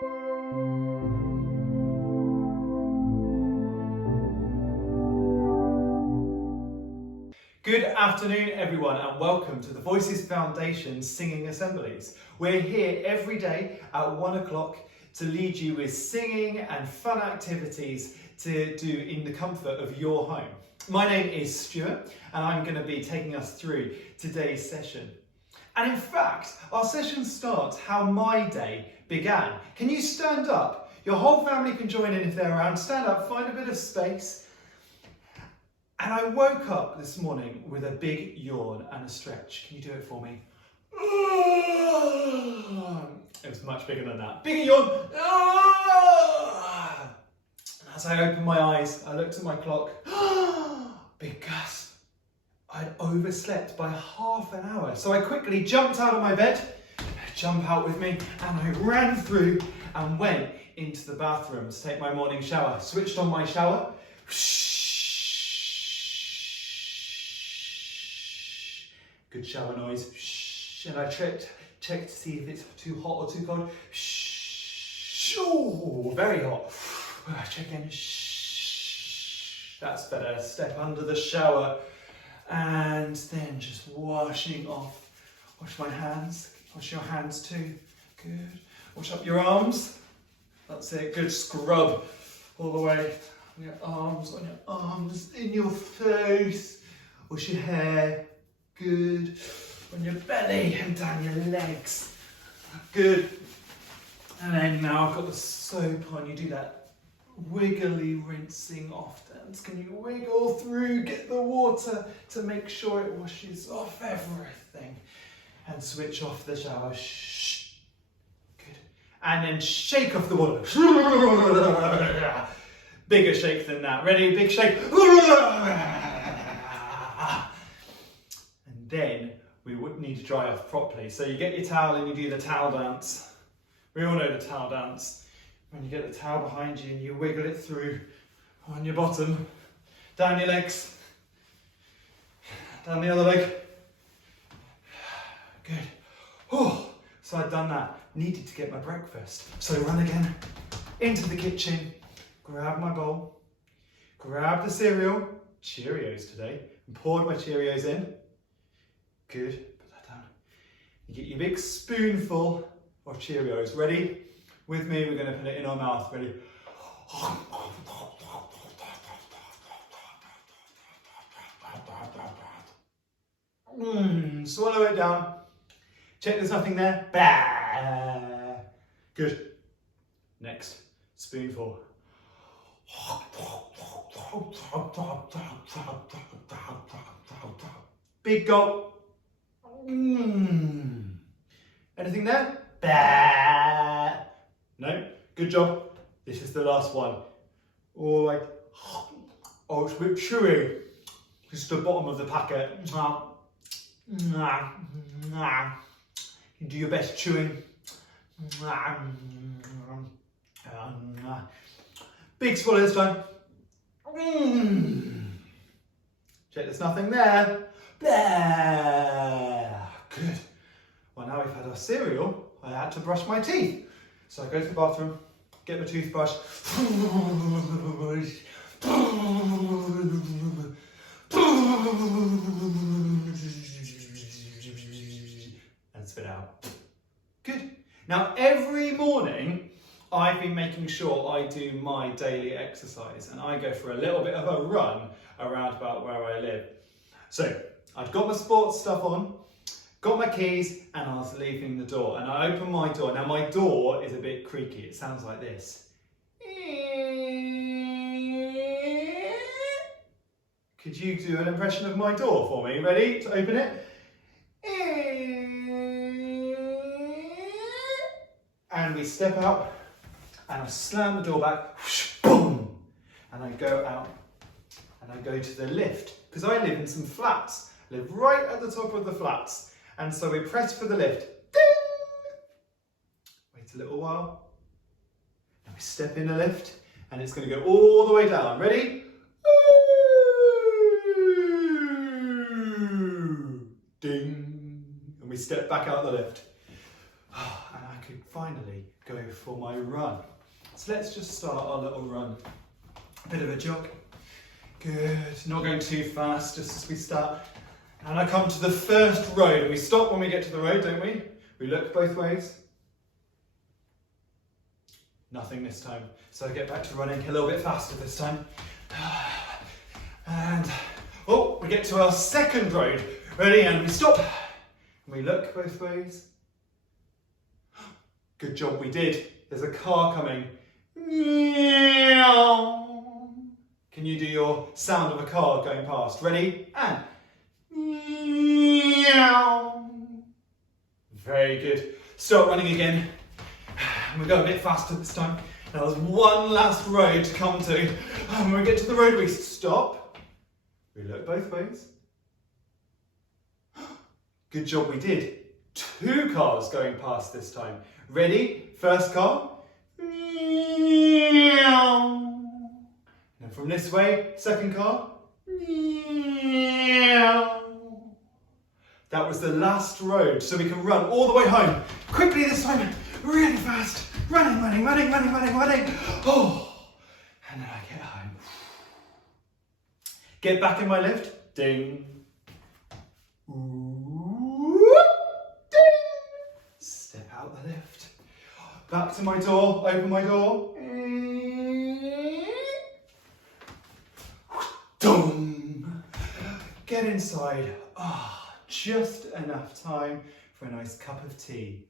Good afternoon everyone and welcome to the Voices Foundation Singing Assemblies. We're here every day at 1 o'clock to lead you with singing and fun activities to do in the comfort of your home. My name is Stuart and I'm going to be taking us through today's session. And in fact, our session starts how my day began. Can you stand up? Your whole family can join in if they're around. Stand up, find a bit of space. And I woke up this morning with a big yawn and a stretch. Can you do it for me? It was much bigger than that. Bigger yawn. And as I opened my eyes, I looked at my clock. Big gasp. I'd overslept by half an hour. So I quickly jumped out of my bed. Jump out with me. And I ran through and went into the bathroom to take my morning shower. Switched on my shower. Good shower noise. Shh. And I checked to see if it's too hot or too cold. Shh. Oh, very hot. Check in. Shh. That's better. Step under the shower. And then just washing off. Wash my hands. Wash your hands too. Good. Wash up your arms. That's it. Good. Scrub all the way on your arms, in your face. Wash your hair. Good. On your belly and down your legs. Good. And then now I've got the soap on. You do that wiggly rinsing off dance. Can you wiggle through, get the water to make sure it washes off everything. And switch off the shower. Shh. Good. And then shake off the water. Bigger shake than that. Ready? Big shake. Then we would need to dry off properly. So you get your towel and you do the towel dance. We all know the towel dance. When you get the towel behind you and you wiggle it through on your bottom, down your legs, down the other leg. Good. Oh, so I'd done that. Needed to get my breakfast. So run again into the kitchen, grab my bowl, grab the cereal, Cheerios today, and poured my Cheerios in. Good, put that down. You get your big spoonful of Cheerios. Ready? With me, we're going to put it in our mouth. Ready? Swallow it down. Check there's nothing there. Bah. Good. Next, spoonful. Big gulp. Anything there? Bah. No? Good job. This is the last one. Or like, oh, it's a bit chewy. This is the bottom of the packet. You do your best chewing. Big swallow this time. Check there's nothing there. Blah. Good. Well, now we've had our cereal, I had to brush my teeth. So I go to the bathroom, get my toothbrush, and spit out. Good. Now every morning, I've been making sure I do my daily exercise and I go for a little bit of a run around about where I live. So I'd got my sports stuff on, got my keys, and I was leaving the door. And I opened my door. Now my door is a bit creaky. It sounds like this. Could you do an impression of my door for me? Ready to open it? And we step out, and I slam the door back, whoosh, boom, and I go out, and I go to the lift, because I live in some flats. I live right at the top of the flats, and so we press for the lift, ding! Wait a little while, and we step in the lift, and it's going to go all the way down. Ready? Ding! And we step back out of the lift. And I could could finally go for my run. So let's just start our little run. A bit of a jog. Good, not going too fast, just as we start. And I come to the first road, and we stop when we get to the road, don't we? We look both ways. Nothing this time. So I get back to running a little bit faster this time. And, oh, we get to our second road. Ready, and we stop. And we look both ways. Good job, we did. There's a car coming. Can you do your sound of a car going past? Ready? And. Very good. Start running again. And we go a bit faster this time. Now there's one last road to come to. And when we get to the road, we stop. We look both ways. Good job, we did. 2 cars going past this time. Ready? First car. And from this way, second car. That was the last road, so we can run all the way home. Quickly this time, really fast. Running. Oh, and then I get home. Get back in my lift. Ding. Ooh, ding. Step out the lift. Back to my door, open my door. Dum. Get inside. Just enough time for a nice cup of tea.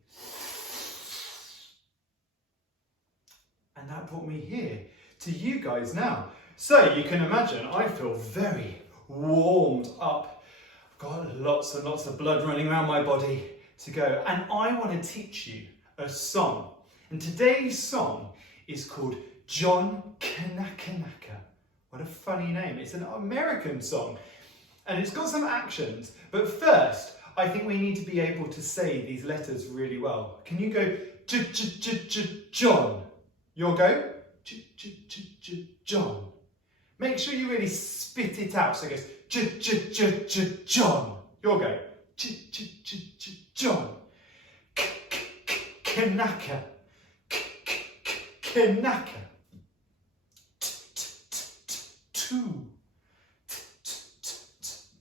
And that brought me here to you guys now. So you can imagine I feel very warmed up. I've got lots and lots of blood running around my body to go. And I want to teach you a song. And today's song is called John Kanaka. What a funny name. It's an American song. And it's got some actions. But first, I think we need to be able to say these letters really well. Can you go John? You'll go John. Make sure you really spit it out. So it goes John. You'll go John. Kanaka. Kanaka.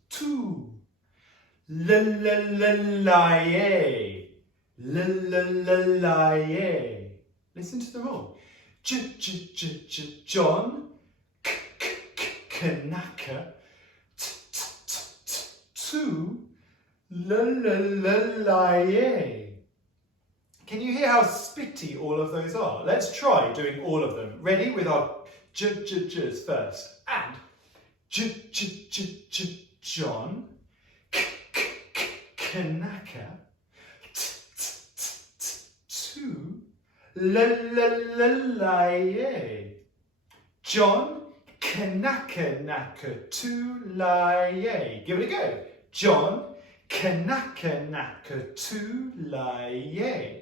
Two. La la la la yeah. La la la la yeah. Listen to them all. John. Kanaka. Two. La la la la yeah. Can you hear how spitty all of those are? Let's try doing all of them. Ready? With our j's first. And John. Kanaka. Two. La la la la yeah. John. Kanaka two la yeah. Give it a go. John. Kanaka two la yeah.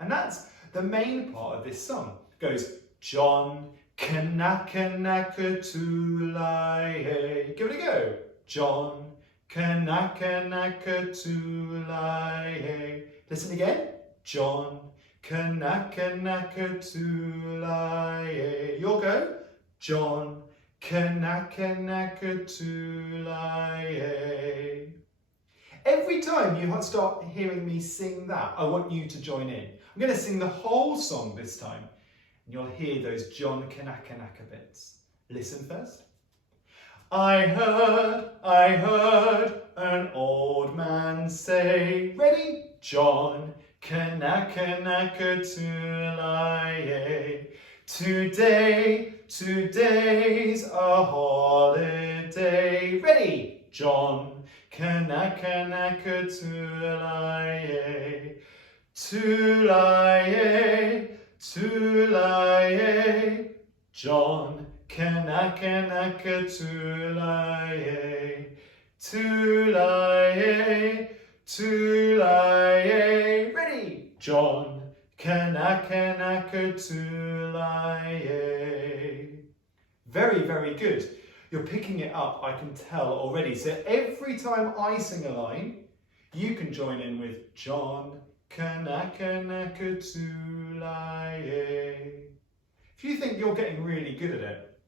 And that's the main part of this song. It goes John. Kanaka two la yeah. Give it a go. John. Kanaka two la yeah. Listen again. John. Kanaka two la yeah. You'll go. John. Kanaka two la yeah. Every time you start hearing me sing that, I want you to join in. I'm going to sing the whole song this time, and you'll hear those John Kanaka bits. Listen first. I heard an old man say, ready? John Kanaka to lie. Today's a holiday. Ready? John Kanaka to lie. To lie. John Kanaka to lie. To lie. Ready? John Kanaka to lie. Very, very good. You're picking it up, I can tell already. So every time I sing a line, you can join in with John Kanaka naka tulaye. If you think you're getting really good at it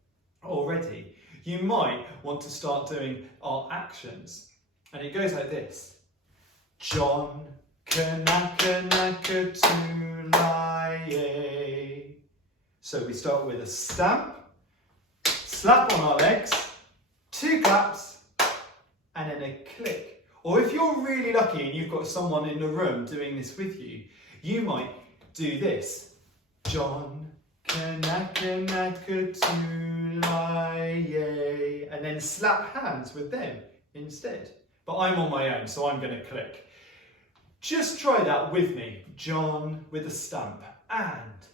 already, you might want to start doing our actions. And it goes like this. John Kanaka naka tulaye. So we start with a stamp, slap on our legs, 2 claps, and then a click. Or if you're really lucky and you've got someone in the room doing this with you, you might do this. John Kanaka naka tulaye. And then slap hands with them instead. But I'm on my own, so I'm going to click. Just try that with me. John with a stamp. And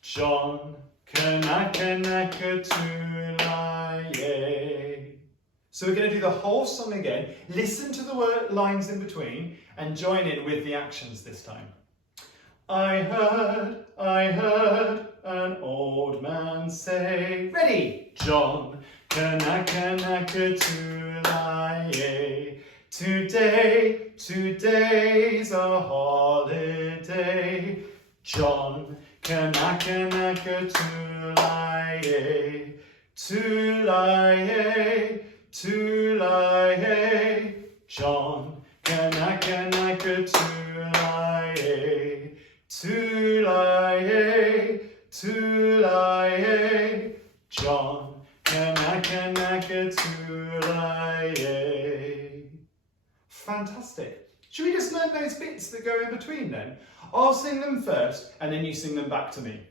John Kanaka naka tulaye. So we're going to do the whole song again. Listen to the lines in between and join in with the actions this time. I heard an old man say, ready? John Kanaka naka tulaye. Today's a holiday. John Kanaka naka tulaye. Tulaye, John Kanaka naka tulaye. Tulaye, John Kanaka naka tulaye. Fantastic. Should we just learn those bits that go in between then? I'll sing them first and then you sing them back to me.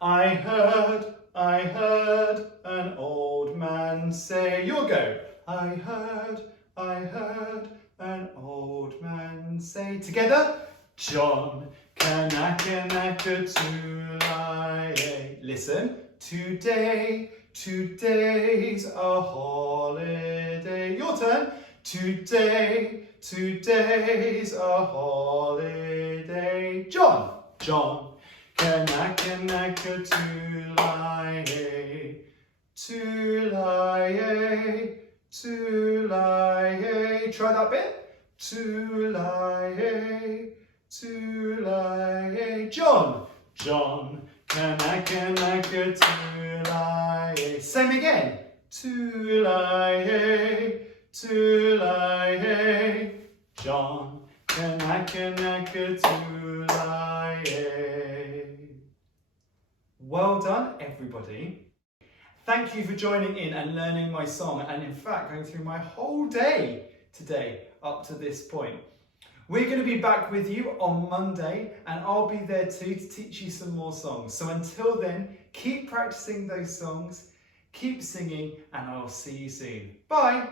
I heard an old man say, you'll go. I heard an old man say, together, John Kanaka naka tulaye. Listen, today's a holiday. Your turn. Today's a holiday. John Kanaka naka tulaye. Tulaye. Try that bit. Tulaye. John Kanaka naka tulaye. Same again. Tulaye. John Kanaka naka tulaye. Well done, everybody. Thank you for joining in and learning my song, and in fact going through my whole day today up to this point. We're going to be back with you on Monday, and I'll be there too to teach you some more songs. So until then, keep practicing those songs, keep singing, and I'll see you soon. Bye!